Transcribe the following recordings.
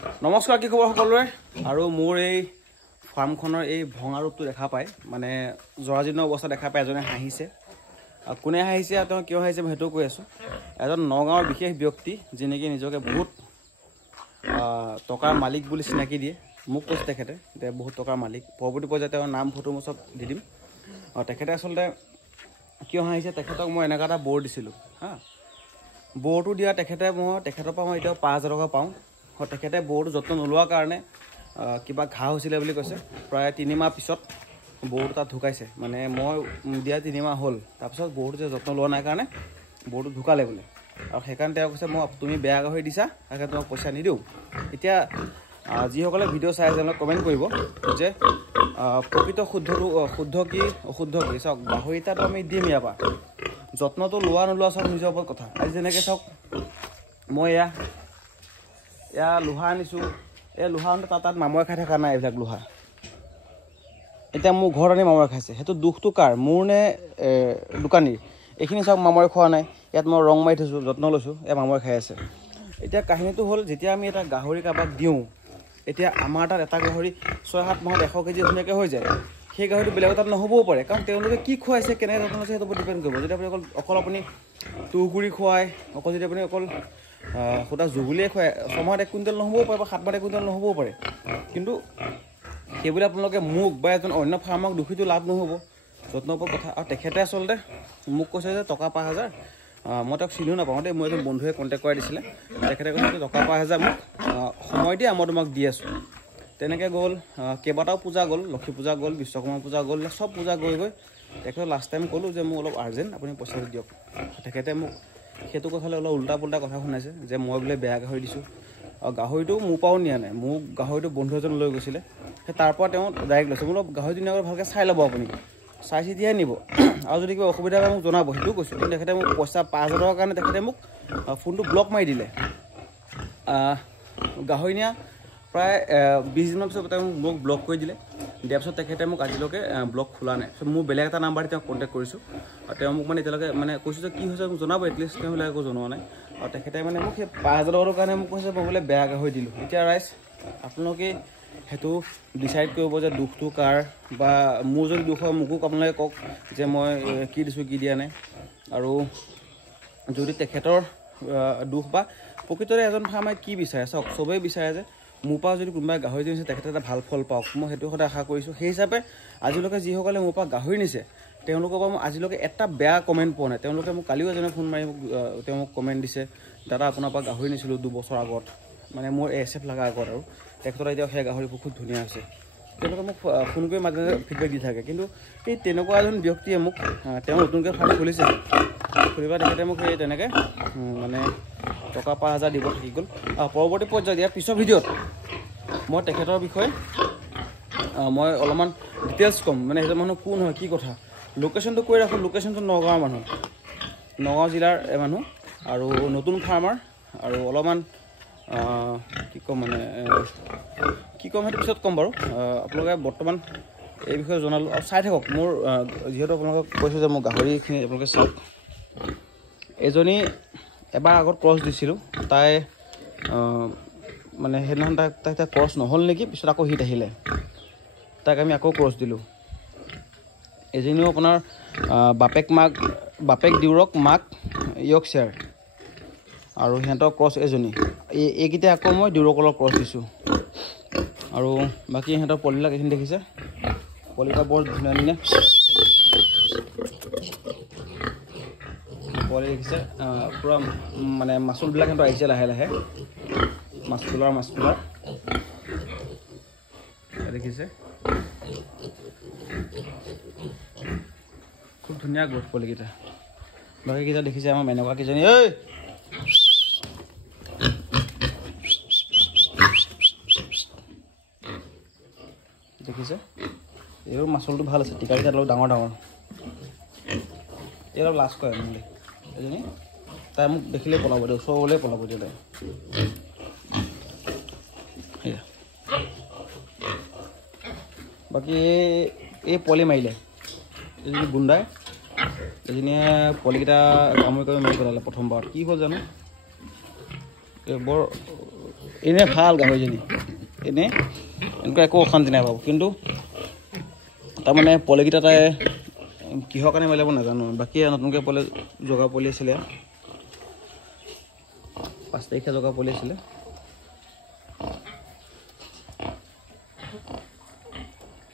নমস্কাৰ, কি খবৰ সকলোৰে? আৰু মোৰ এই ফাৰ্মখনৰ এই ভঙা ৰূপটো দেখা পায়, মানে জৰাজীৰ্ণ অৱস্থা দেখা পায়। এজনে হাঁহিছে, কোনে হাঁহিছে আৰু তেওঁ কিয় হাঁহিছে মই সেইটোও কৈ আছোঁ। এজন নগাঁৱৰ বিশেষ ব্যক্তি, যিনেকি নিজকে বহুত টকাৰ মালিক বুলি চিনাকি দিয়ে। মোক কৈছে তেখেতে যে বহুত টকাৰ মালিক। পৰৱৰ্তী পৰ্যায়ত তেওঁৰ নাম ফটো মই চব দি দিম। আৰু তেখেতে আচলতে কিয় হাঁহিছে, তেখেতক মই এনেকুৱা এটা ব'ৰ দিছিলোঁ হা। ব'ৰটো দিয়া তেখেতৰ পৰা মই এতিয়াও 5,000 টকা পাওঁ। তেখেতে ব'ৰটো যত্ন নোলোৱাৰ কাৰণে কিবা ঘাঁহ হৈছিলে বুলি কৈছে। প্ৰায় 3 মাহ পিছত ব'ৰটো তাত ঢুকাইছে। মানে মই দিয়া 3 মাহ হ'ল, তাৰপিছত ব'ৰটো যে যত্ন লোৱা নাই কাৰণে ব'ৰটো ঢুকালে বোলে। আৰু সেইকাৰণে তেওঁ কৈছে তুমি বেয়া গাহৰি দিছা, সেইকাৰণে তোমাক পইচা নিদিওঁ। এতিয়া যিসকলে ভিডিঅ' চাই আছে তেওঁলোকে কমেণ্ট কৰিব যে প্ৰকৃত শুদ্ধ কি অশুদ্ধ কি। চাওক, গাহৰি এটাতো আমি দিম ইয়াৰ পৰা, যত্নটো লোৱা নোলোৱা চব নিজৰ ওপৰত কথা। আজি যেনেকৈ চাওক, মই এয়া লোহা আনিছোঁ। এই লোহা আনোতে তাত মামৰে খাই থকা নাই। এইবিলাক লোহা এতিয়া মোৰ ঘৰত আনি মামৰে খাইছে। সেইটো দুখটো কাৰ, মোৰ নে দোকানীৰ? এইখিনি চাওক, মামৰে খোৱা নাই। ইয়াত মই ৰং মাৰি থৈছোঁ, যত্ন লৈছোঁ, এয়া মামৰে খাই আছে। এতিয়া কাহিনীটো হ'ল, যেতিয়া আমি এটা গাহৰি কাৰোবাক দিওঁ, এতিয়া আমাৰ তাত এটা গাহৰি 6-7 মাহত 100 কেজি ধুনীয়াকৈ হৈ যায়। সেই গাহৰিটো বেলেগৰ তাত নহ'বও পাৰে, কাৰণ তেওঁলোকে কি খুৱাইছে, কেনেকৈ যত্ন লৈছে সেইটোৰ ওপৰত ডিপেণ্ড কৰিব। যদি আপুনি অকল আপুনি তুঁহগুৰি খুৱায়, যদি আপুনি অকল সুদা জুগুলিয়ে খুৱায়, 6 মাহত 1 কুইণ্টেল নহ'বও পাৰে বা 7 মাহত 1 কুইণ্টেল নহ'বও পাৰে। কিন্তু সেইবুলি আপোনালোকে মোক বা এজন অন্য ফাৰ্মক দুখীটো লাভ নহ'ব, যত্নৰ ওপৰত কথা। আৰু তেখেতে আচলতে মোক কৈছে যে টকা 5,000, মই তেওঁক চিনিও নাপাওঁ দেই, মোৰ এজন বন্ধুৱে কণ্টেক্ট কৰাই দিছিলে। তেখেতে কৈছে টকা 5,000 মোক সময় দিয়া, মই তোমাক দি আছোঁ। তেনেকৈ গ'ল, কেইবাটাও পূজা গ'ল, লক্ষী পূজা গ'ল, বিশ্বকৰ্মা পূজা গ'ল, চব পূজা গৈ তেখেতক লাষ্ট টাইম ক'লোঁ যে মোক অলপ আৰ্জেণ্ট, আপুনি পইচাটো দিয়ক। তেখেতে মোক সেইটো কথালৈ অলপ উল্টা পুল্টা কথা শুনাইছে যে মই বোলে বেয়া গাহৰি দিছোঁ। আৰু গাহৰিটো মোৰ পৰাও নিয়া নাই, মোক গাহৰিটো বন্ধু এজন লৈ গৈছিলে, সেই তাৰপৰা তেওঁ ডাইৰেক্ট লৈছে। মোৰ অলপ গাহৰিটো নিয়াৰ ভালকৈ চাই ল'ব, আপুনি চাই চিতিহে নিব। আৰু যদি কিবা অসুবিধা হয় মোক জনাব, সেইটোও কৈছোঁ। কিন্তু তেখেতে মোক পইচা 5,000 টকাৰ কাৰণে তেখেতে মোক ফোনটো ব্লক মাৰি দিলে। গাহৰি নিয়া প্ৰায় 20 দিনৰ পিছত তেওঁ মোক ব্লক কৰি দিলে। দিয়াৰ পিছত তেখেতে মোক আজিলৈকে ব্লক খোলা নাই। মোৰ বেলেগ এটা নাম্বাৰ দি তেওঁক কণ্টেক্ট কৰিছোঁ, আৰু তেওঁ মোক মানে এতিয়ালৈকে মানে কৈছোঁ যে কি হৈছে মোক জনাব, এটলিষ্ট তেওঁ সেইবিলাক একো জনোৱা নাই। আৰু তেখেতে মানে মোক সেই 5,000 টকাৰ কাৰণে মোক কৈছে মই বোলে বেয়া গাহৰি দিলোঁ। এতিয়া ৰাইজ, আপোনালোকে সেইটো ডিচাইড কৰিব যে দুখটো কাৰ, বা মোৰ যদি দুখ হয় মোকো আপোনালোকে কওক যে মই কি দিছোঁ কি দিয়া নাই। আৰু যদি তেখেতৰ দুখ বা প্ৰকৃততে এজন ফাৰ্মাৰে কি বিচাৰে, চাওক চবেই বিচাৰে যে মোৰ পৰা যদি কোনোবাই গাহৰি নিছে তেখেতে এটা ভাল ফল পাওক, মই সেইটো সদায় আশা কৰিছোঁ। সেই হিচাপে আজিলৈকে যিসকলে মোৰ পৰা গাহৰি নিছে তেওঁলোকৰ পৰা মই আজিলৈকে এটা বেয়া কমেণ্ট পোৱা নাই। তেওঁলোকে মোক কালিও এজনে ফোন মাৰি তেওঁ মোক কমেণ্ট দিছে, দাদা আপোনাৰ পৰা গাহৰি নিছিলোঁ 2 বছৰ আগত, মানে মোৰ ASF লগা আগত, আৰু তেখেতৰ এতিয়া সেই গাহৰিবোৰ খুব ধুনীয়া হৈছে। তেওঁলোকে মোক ফোন কৰি মাজে মাজে ফিডবেক দি থাকে। কিন্তু সেই তেনেকুৱা এজন ব্যক্তিয়ে মোক, তেওঁ নতুনকৈ ফাৰ্ম খুলিছে, খুলিবা তেখেতে মোক সেই তেনেকৈ মানে টকা 5,000 দিব থাকি গ'ল। পৰৱৰ্তী পৰ্যায়ত ইয়াৰ পিছৰ ভিডিঅ'ত মই তেখেতৰ বিষয়ে মই অলপমান ডিটেইলছ ক'ম, মানে সেইটো মানুহ কোন হয়, কি কথা। লোকেশ্যনটো কৈ ৰাখোঁ, লোকেশ্যনটো নগাঁৱৰ মানুহ, নগাঁও জিলাৰ মানুহ, আৰু নতুন ফাৰ্মাৰ, আৰু অলপমান কি ক'ম মানে কি ক'ম সেইটো পিছত ক'ম বাৰু। আপোনালোকে বৰ্তমান এই বিষয়ে জনালোঁ, আৰু চাই থাকক মোৰ যিহেতু আপোনালোকক কৈছোঁ যে মোৰ গাহৰিখিনি আপোনালোকে চাওক। এজনী এবাৰ আগত ক্ৰছ দিছিলোঁ, তাই মানে সেইদিনাখন তাই ক্ৰছ নহ'ল নেকি, পিছত আকৌ হিট আহিলে, তাক আমি আকৌ ক্ৰছ দিলোঁ। এজনীও আপোনাৰ বাপেক ডিউৰক মাক য়ৰ্কশ্বায়াৰ, আৰু সিহঁতৰ ক্ৰছ এজনী। এইকেইটা আকৌ মই ডিউৰকলৰ ক্ৰছ দিছোঁ। আৰু বাকী সিহঁতৰ পোৱালিবিলাক এইখিনি দেখিছে, পোৱালিবিলাক বৰ ধুনীয়া ধুনীয়া পোৱালি দেখিছে। পূৰা মানে মাচুলবিলাক সিহঁতৰ আহিছে লাহে লাহে, মাছকুলাৰ দেখিছে, খুব ধুনীয়া গ্ৰোথ পোৱালিকেইটা। বাকীকেইটা দেখিছে আমাৰ মেনকা কেইজনী, ঐ দেখিছে, এইবোৰ মাচুলটো ভাল আছে। টিকাকেইটা অলপ ডাঙৰ ডাঙৰ, এই অলপ লাজ কৰে মানে এজনী, তাই মোক দেখিলেই পলাব দিয়ে, ওচৰলৈ পলাব দিয়ে তাই। সেয়া বাকী এই পোৱালি মাৰিলে এজনী গুণ্ডাই, এজনীয়ে পোৱালিকেইটা কামুৰি মাৰি পেলালে প্ৰথমবাৰত। কি হ'ল জানো, বৰ এনে ভাল গাহৰিজনী এনে এনেকুৱা একো অশান্তি নাই পাব কিন্তু তাৰমানে পোৱালিকেইটা তাই কিহৰ কাৰণে মিলাব নাজানো বাকী নতুনকৈ পোৱালি জগা পোৱালি আছিলে 5 তাৰিখে জগা পোৱালি আছিলে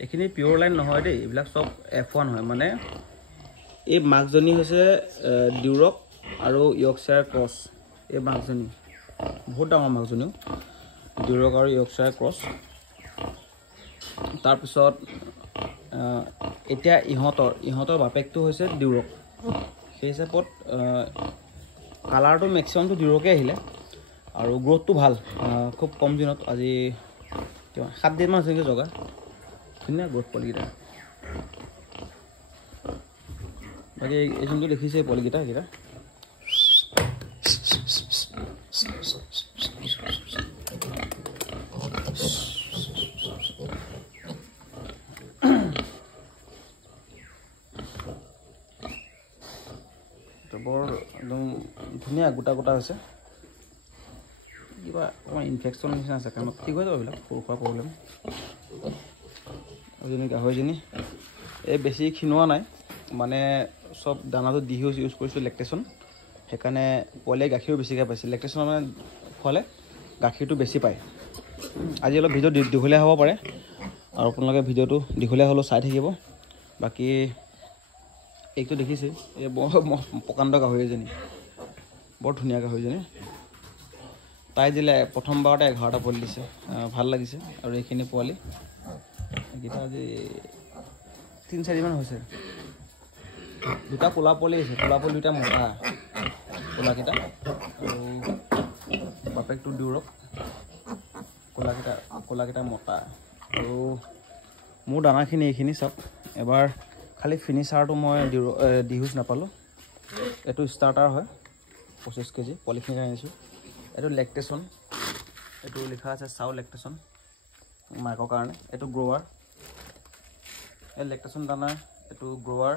এইখিনি পিয়ৰ লাইন নহয় দেই এইবিলাক চব F1 হয় মানে এই মাকজনী হৈছে ডিউৰক আৰু ইয়ৰ্কশ্বায়াৰ ক্ৰছ এই মাকজনী বহুত ডাঙৰ মাকজনীও ডিউৰক আৰু ইয়ৰ্কশ্বায়াৰ ক্ৰছ তাৰপিছত এতিয়া ইহঁতৰ বাপেকটো হৈছে ডিউৰক সেই হিচাপত কালাৰটো মেক্সিমামটো ডিউৰকে আহিলে আৰু গ্ৰথটো ভাল খুব কম দিনত আজি 7 দিনমান হৈছে জগা ধুনীয়া গ্ৰথ পোৱালিকেইটা বাকী এই যোনটো দেখিছে পোৱালিকেইটা এইকেইটা বৰ একদম ধুনীয়া গোটা গোটা হৈছে কিবা অকণমান ইনফেকশ্যন নিচিনা আছে কামত ঠিক হৈ যাব এইবিলাক সৰু সুৰা প্ৰব্লেম এজনী গাহৰিজনী এই বেছি ক্ষীণোৱা নাই মানে চব দানাটো দি ইউজ কৰিছোঁ লেক্টেশ্যন সেইকাৰণে পোৱালীয়ে গাখীৰো বেছিকৈ পাইছে লেক্টেশ্যন মানে খোৱালে গাখীৰটো বেছি পায় আজি অলপ ভিডিঅ' দীঘলীয়া হ'ব পাৰে আৰু আপোনালোকে ভিডিঅ'টো দীঘলীয়া হ'লেও চাই থাকিব বাকী এইটো দেখিছে এই বৰ প্ৰকাণ্ড গাহৰি এজনী বৰ ধুনীয়া গাহৰিজনী তাই দিলে প্ৰথমবাৰতে 11টা পোৱালি দিছে ভাল লাগিছে আৰু এইখিনি পোৱালি এইকেইটা আজি 3-4 দিনমান হৈছে দুটা ক'লা পোৱালি আছে ক'লা পোৱালি দুটা মতা ক'লাকেইটা আৰু বাপেকটো ডিউৰক ক'লাকেইটা মতা আৰু মোৰ দানাখিনি এইখিনি চাওক এবাৰ খালি ফিনিচাৰটো মই ডিউজ নাপালোঁ এইটো ষ্টাৰ্টাৰ হয় 25 কেজি পোৱালিখিনি আনিছোঁ এইটো লেক্টেশ্যন এইটো লিখা আছে চাউ লেক্টেশ্যন মাকৰ কাৰণে এইটো গ্ৰ'ৱাৰ এই লেক্টেশ্যন দানা এইটো গ্ৰ'ৱাৰ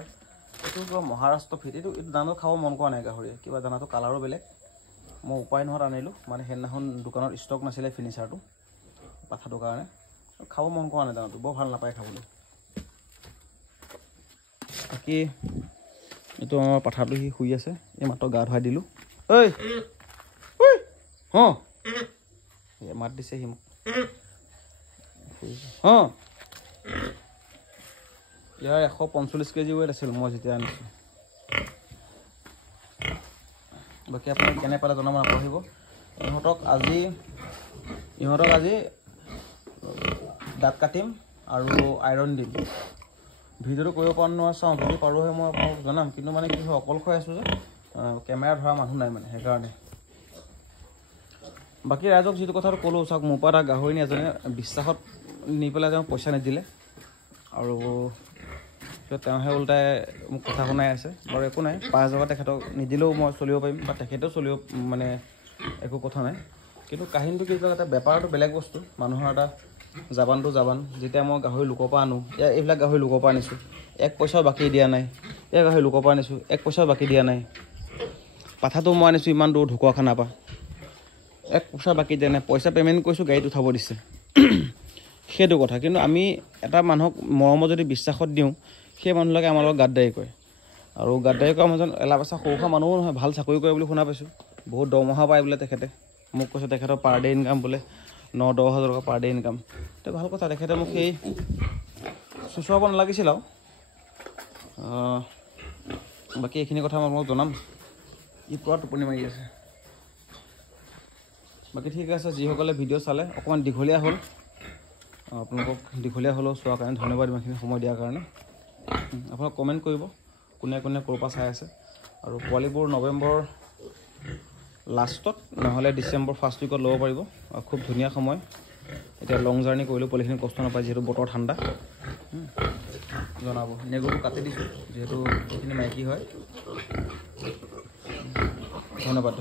এইটো কিবা মহাৰাষ্ট্ৰ ফিট এইটো দানাটো খাব মন কৰা নাই গাহৰিয়ে কিবা দানাটো কালাৰো বেলেগ মই উপায় নোহোৱাত আনিলোঁ মানে সেইদিনাখন দোকানত ষ্টক নাছিলে ফিনিচাৰটো পাঠাটোৰ কাৰণে খাব মন কৰা নাই দানাটো বৰ ভাল নাপায় খাবলৈ বাকী এইটো আমাৰ পাঠাটো সি শুই আছে এই মাত্ৰ গা ধুৱাই দিলোঁ ঐ অঁ মাত দিছে সি মোক অঁ ইয়াৰ 145 কেজি ৱেট আছিল মই যেতিয়া আনিছোঁ বাকী আপুনি কেনে পালে জনাব নাপাহৰিব ইহঁতক আজি দাঁত কাটিম আৰু আইৰণ দিম ভিডিঅ'টো কৰিব পৰা নোৱাৰ চাওঁ যদি পাৰোঁ হয় মই আপোনাক জনাম কিন্তু মানে কি হয় অকলশৰে আছোঁ যে কেমেৰা ধৰা মানুহ নাই মানে সেইকাৰণে বাকী ৰাইজক যিটো কথাটো ক'লোঁ চাওক মোৰ পৰা এটা গাহৰি নি এজনে বিশ্বাসত নি পেলাই তেওঁ পইচা নিদিলে আৰু তেওঁহে ওলটাই মোক কথা শুনাই আছে বাৰু একো নাই 5,000 তেখেতক নিদিলেও মই চলিব পাৰিম বা তেখেতেও চলিব মানে একো কথা নাই কিন্তু কাহিনীটো কি কয় এটা বেপাৰটো বেলেগ বস্তু মানুহৰ এটা জাবানটো জাবান যেতিয়া মই গাহৰি লোকৰ পৰা আনো এইবিলাক গাহৰি লোকৰ পৰা আনিছোঁ 1 পইচাও বাকী দিয়া নাই এই গাহৰি লোকৰ পৰা আনিছোঁ 1 পইচাও বাকী দিয়া নাই পাঠাটো মই আনিছোঁ ইমান দূৰ ঢকুৱাখানাৰ পৰা 1 পইচা বাকী দিয়া নাই পইচা পে'মেণ্ট কৰিছোঁ গাড়ীত উঠাব দিছে সেইটো কথা কিন্তু আমি এটা মানুহক মৰমত যদি বিশ্বাসত দিওঁ সেই মানুহবিলাকে আমাৰ লগত গাদ্দাৰী কৰে আৰু গাদ্দাৰী কৰা মানুহজন এলাপেচা সৰু সুৰা মানুহো নহয় ভাল চাকৰি কৰে বুলি শুনা পাইছোঁ বহুত দৰমহা পায় বোলে তেখেতে মোক কৈছে তেখেতৰ পাৰ ডে ইনকাম বোলে 9-10 হাজাৰ টকা পাৰ ডে ইনকাম তো ভাল কথা তেখেতে মোক সেই চুচৰাব নালাগিছিল আৰু বাকী এইখিনি কথা মই আপোনাক জনাম ই পুৰা টোপনি মাৰি আছে বাকী ঠিক আছে যিসকলে ভিডিঅ' চালে অকণমান দীঘলীয়া হ'ল আপোনালোকক দীঘলীয়া হ'লেও চোৱাৰ কাৰণে ধন্যবাদ ইমানখিনি সময় দিয়াৰ কাৰণে আপোনাক কমেণ্ট কৰিব কোনে কোনে ক'ৰ পৰা চাই আছে আৰু পোৱালিবোৰ নৱেম্বৰ লাষ্টত নহ'লে ডিচেম্বৰ ফাৰ্ষ্ট উইকত ল'ব পাৰিব আৰু খুব ধুনীয়া সময় এতিয়া লং জাৰ্ণি কৰিলেও পোৱালিখিনি কষ্ট নাপায় যিহেতু বতৰ ঠাণ্ডা জনাব নেগুৰটো কাটি দিছোঁ যিহেতু এইখিনি মাইকী হয় ধন্যবাদ